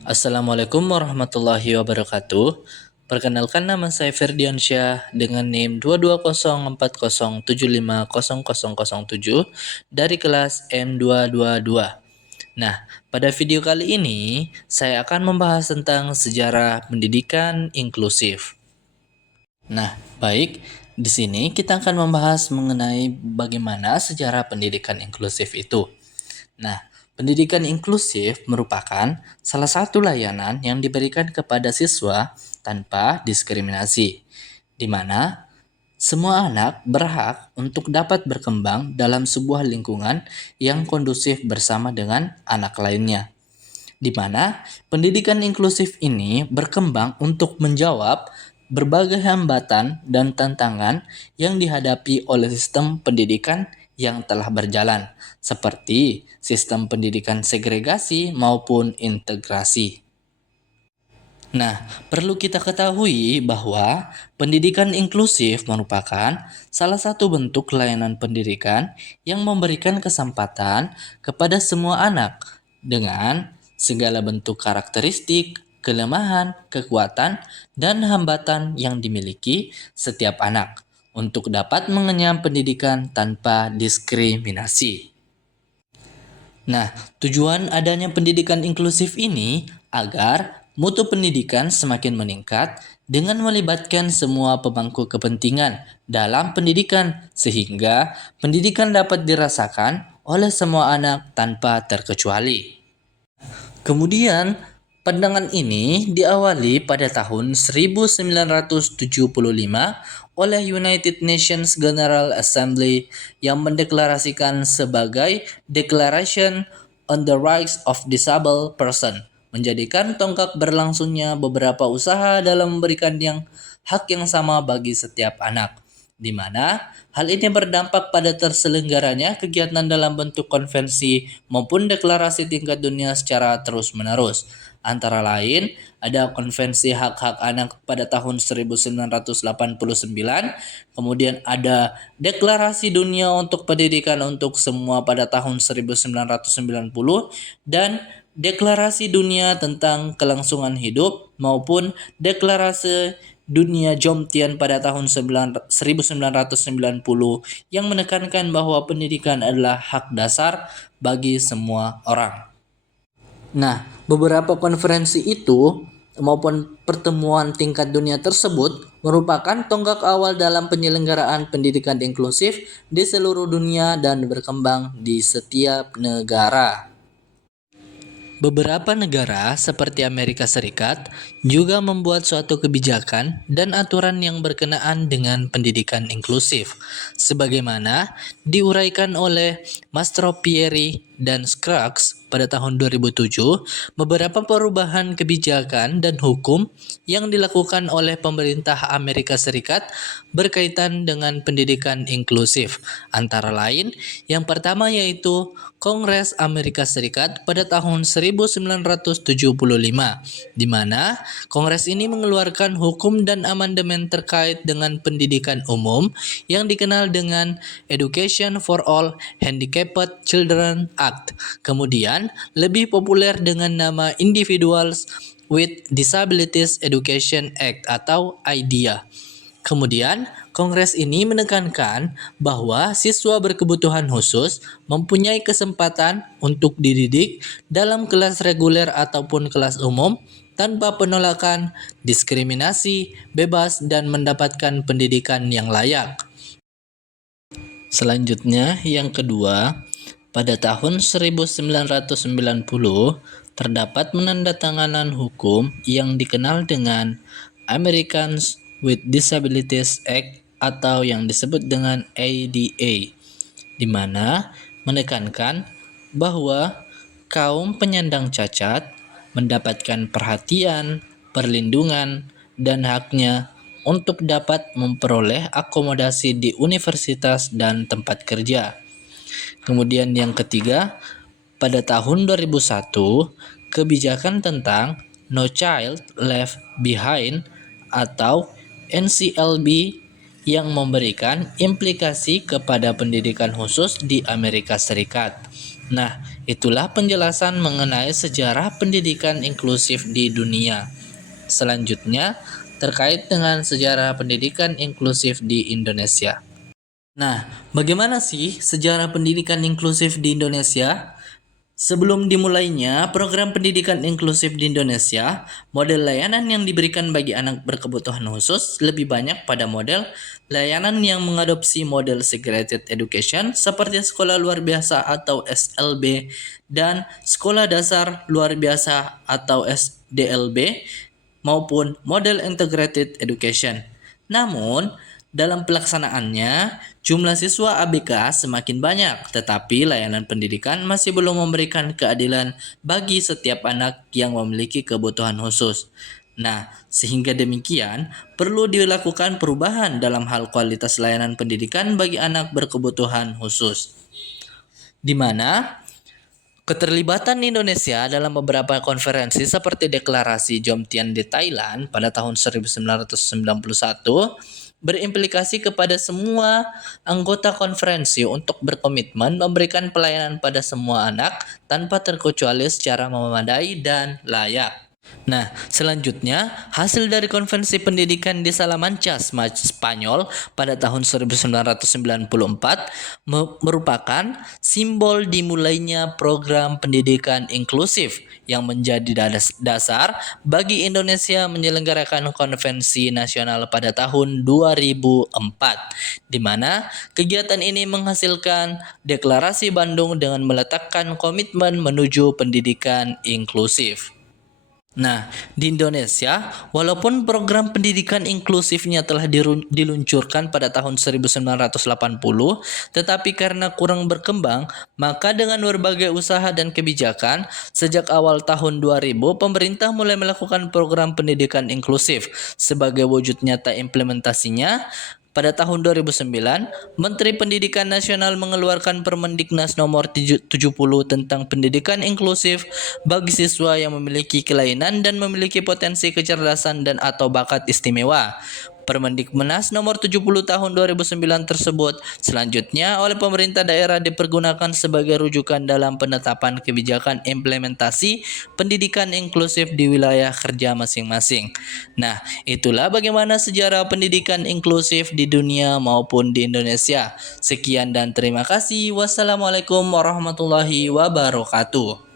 Assalamualaikum warahmatullahi wabarakatuh. Perkenalkan, nama saya Ferdiansyah dengan NIM 22040750007 dari kelas M222. Nah, pada video kali ini saya akan membahas tentang sejarah pendidikan inklusif. Nah, baik, di sini kita akan membahas mengenai bagaimana sejarah pendidikan inklusif itu. Nah, pendidikan inklusif merupakan salah satu layanan yang diberikan kepada siswa tanpa diskriminasi, di mana semua anak berhak untuk dapat berkembang dalam sebuah lingkungan yang kondusif bersama dengan anak lainnya. Di mana pendidikan inklusif ini berkembang untuk menjawab berbagai hambatan dan tantangan yang dihadapi oleh sistem pendidikan yang telah berjalan, seperti sistem pendidikan segregasi maupun integrasi. Nah, perlu kita ketahui bahwa pendidikan inklusif merupakan salah satu bentuk layanan pendidikan yang memberikan kesempatan kepada semua anak dengan segala bentuk karakteristik, kelemahan, kekuatan, dan hambatan yang dimiliki setiap anak untuk dapat mengenyam pendidikan tanpa diskriminasi. Nah, tujuan adanya pendidikan inklusif ini agar mutu pendidikan semakin meningkat dengan melibatkan semua pemangku kepentingan dalam pendidikan sehingga pendidikan dapat dirasakan oleh semua anak tanpa terkecuali. Kemudian, pandangan ini diawali pada tahun 1975 oleh United Nations General Assembly yang mendeklarasikan sebagai Declaration on the Rights of Disabled Person, menjadikan tonggak berlangsungnya beberapa usaha dalam memberikan hak yang sama bagi setiap anak, di mana hal ini berdampak pada terselenggaranya kegiatan dalam bentuk konvensi maupun deklarasi tingkat dunia secara terus-menerus. Antara lain, ada Konvensi Hak-Hak Anak pada tahun 1989, kemudian ada Deklarasi Dunia untuk Pendidikan untuk Semua pada tahun 1990, dan Deklarasi Dunia tentang Kelangsungan Hidup maupun Deklarasi Dunia Jomtien pada tahun 1990 yang menekankan bahwa pendidikan adalah hak dasar bagi semua orang. Nah, beberapa konferensi itu maupun pertemuan tingkat dunia tersebut merupakan tonggak awal dalam penyelenggaraan pendidikan inklusif di seluruh dunia dan berkembang di setiap negara. Beberapa negara seperti Amerika Serikat juga membuat suatu kebijakan dan aturan yang berkenaan dengan pendidikan inklusif, sebagaimana diuraikan oleh Mastropieri dan Scruggs pada tahun 2007. Beberapa perubahan kebijakan dan hukum yang dilakukan oleh pemerintah Amerika Serikat berkaitan dengan pendidikan inklusif, antara lain yang pertama yaitu Kongres Amerika Serikat pada tahun 1975, di mana Kongres ini mengeluarkan hukum dan amandemen terkait dengan pendidikan umum yang dikenal dengan Education for All Handicapped Children Act, kemudian lebih populer dengan nama Individuals with Disabilities Education Act atau IDEA. Kemudian, Kongres ini menekankan bahwa siswa berkebutuhan khusus mempunyai kesempatan untuk dididik dalam kelas reguler ataupun kelas umum tanpa penolakan, diskriminasi, bebas, dan mendapatkan pendidikan yang layak. Selanjutnya, yang kedua, pada tahun 1990 terdapat penandatanganan hukum yang dikenal dengan Americans with Disabilities Act atau yang disebut dengan ADA, di mana menekankan bahwa kaum penyandang cacat mendapatkan perhatian, perlindungan, dan haknya untuk dapat memperoleh akomodasi di universitas dan tempat kerja. Kemudian yang ketiga, pada tahun 2001, kebijakan tentang No Child Left Behind atau NCLB yang memberikan implikasi kepada pendidikan khusus di Amerika Serikat. Nah, Itulah penjelasan mengenai sejarah pendidikan inklusif di dunia. Selanjutnya, terkait dengan sejarah pendidikan inklusif di Indonesia. Nah, bagaimana sih sejarah pendidikan inklusif di Indonesia? Sebelum dimulainya program pendidikan inklusif di Indonesia, model layanan yang diberikan bagi anak berkebutuhan khusus lebih banyak pada model layanan yang mengadopsi model segregated education seperti sekolah luar biasa atau SLB dan sekolah dasar luar biasa atau SDLB maupun model integrated education. Namun, dalam pelaksanaannya, jumlah siswa ABK semakin banyak, tetapi layanan pendidikan masih belum memberikan keadilan bagi setiap anak yang memiliki kebutuhan khusus. Nah, sehingga demikian, perlu dilakukan perubahan dalam hal kualitas layanan pendidikan bagi anak berkebutuhan khusus. Di mana keterlibatan Indonesia dalam beberapa konferensi seperti Deklarasi Jomtien di Thailand pada tahun 1991 berimplikasi kepada semua anggota konferensi untuk berkomitmen memberikan pelayanan pada semua anak tanpa terkecuali secara memadai dan layak. Nah, selanjutnya, hasil dari Konvensi Pendidikan di Salamanca, Spanyol pada tahun 1994 merupakan simbol dimulainya program pendidikan inklusif yang menjadi dasar bagi Indonesia menyelenggarakan Konvensi Nasional pada tahun 2004, di mana kegiatan ini menghasilkan Deklarasi Bandung dengan meletakkan komitmen menuju pendidikan inklusif. Nah, di Indonesia, walaupun program pendidikan inklusifnya telah diluncurkan pada tahun 1980, tetapi karena kurang berkembang, maka dengan berbagai usaha dan kebijakan, sejak awal tahun 2000, pemerintah mulai melakukan program pendidikan inklusif. Sebagai wujud nyata implementasinya, pada tahun 2009, Menteri Pendidikan Nasional mengeluarkan Permendiknas nomor 70 tentang pendidikan inklusif bagi siswa yang memiliki kelainan dan memiliki potensi kecerdasan dan atau bakat istimewa. Permendiknas nomor 70 tahun 2009 tersebut selanjutnya oleh pemerintah daerah dipergunakan sebagai rujukan dalam penetapan kebijakan implementasi pendidikan inklusif di wilayah kerja masing-masing. Nah, itulah bagaimana sejarah pendidikan inklusif di dunia maupun di Indonesia. Sekian dan terima kasih. Wassalamualaikum warahmatullahi wabarakatuh.